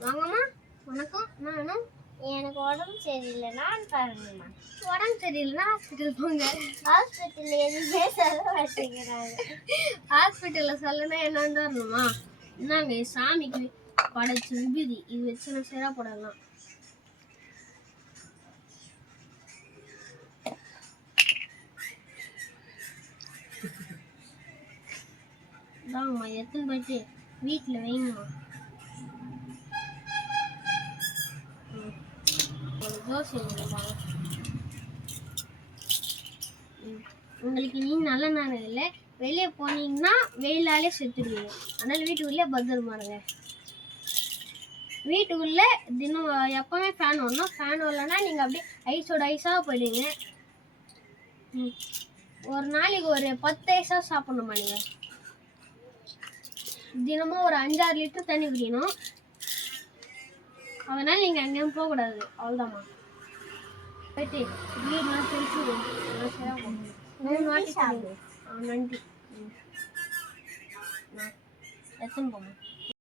வாங்கம்மா. வணக்கம். நானும் எனக்கு உடம்பு சரியில்லைன்னா பாருங்கம்மா. உடம்பு சரியில்லைன்னா ஹாஸ்பிட்டல் போங்க. ஹாஸ்பிட்டலில் எதுவுமே சொல்ல மாட்டேங்கிறாங்க. ஹாஸ்பிட்டலில் சொல்லணும் என்னன்னு வரணுமா? என்னங்க சாமிக்கு படைச்சு விபூதி இது வச்சு நான் சிரா போடலாம். தாங்கம்மா எத்தனை போயிட்டு வீட்டில் வைங்கம்மா. தோசை உங்களுக்கு நீ நல்ல நேரம் இல்லை, வெளியே போனீங்கன்னா வெயிலாலே செத்துடுவீங்க. அதனால வீட்டுக்குள்ளே பத்திரமா இருங்க. வீட்டுக்குள்ளே தினம் எப்பவுமே ஃபேன் ஓடணும். ஃபேன் ஓடலன்னா நீங்கள் அப்படியே ஐஸோட ஐஸாக போயிடுவீங்க. ஒரு நாளைக்கு ஒரு 10 ஐஸாக சாப்பிடணுமா நீங்கள்? தினமும் ஒரு 5-6 லிட்டர் தண்ணி குடிக்கணும். அதனால நீங்கள் எங்கேயும் போகக்கூடாது. அவ்வளோதாம்மா. போயிட்டு வீடெலாம் பிரித்து 3 வாட்டி சாப்பிடு. நன்றி. எத்தனை போமா?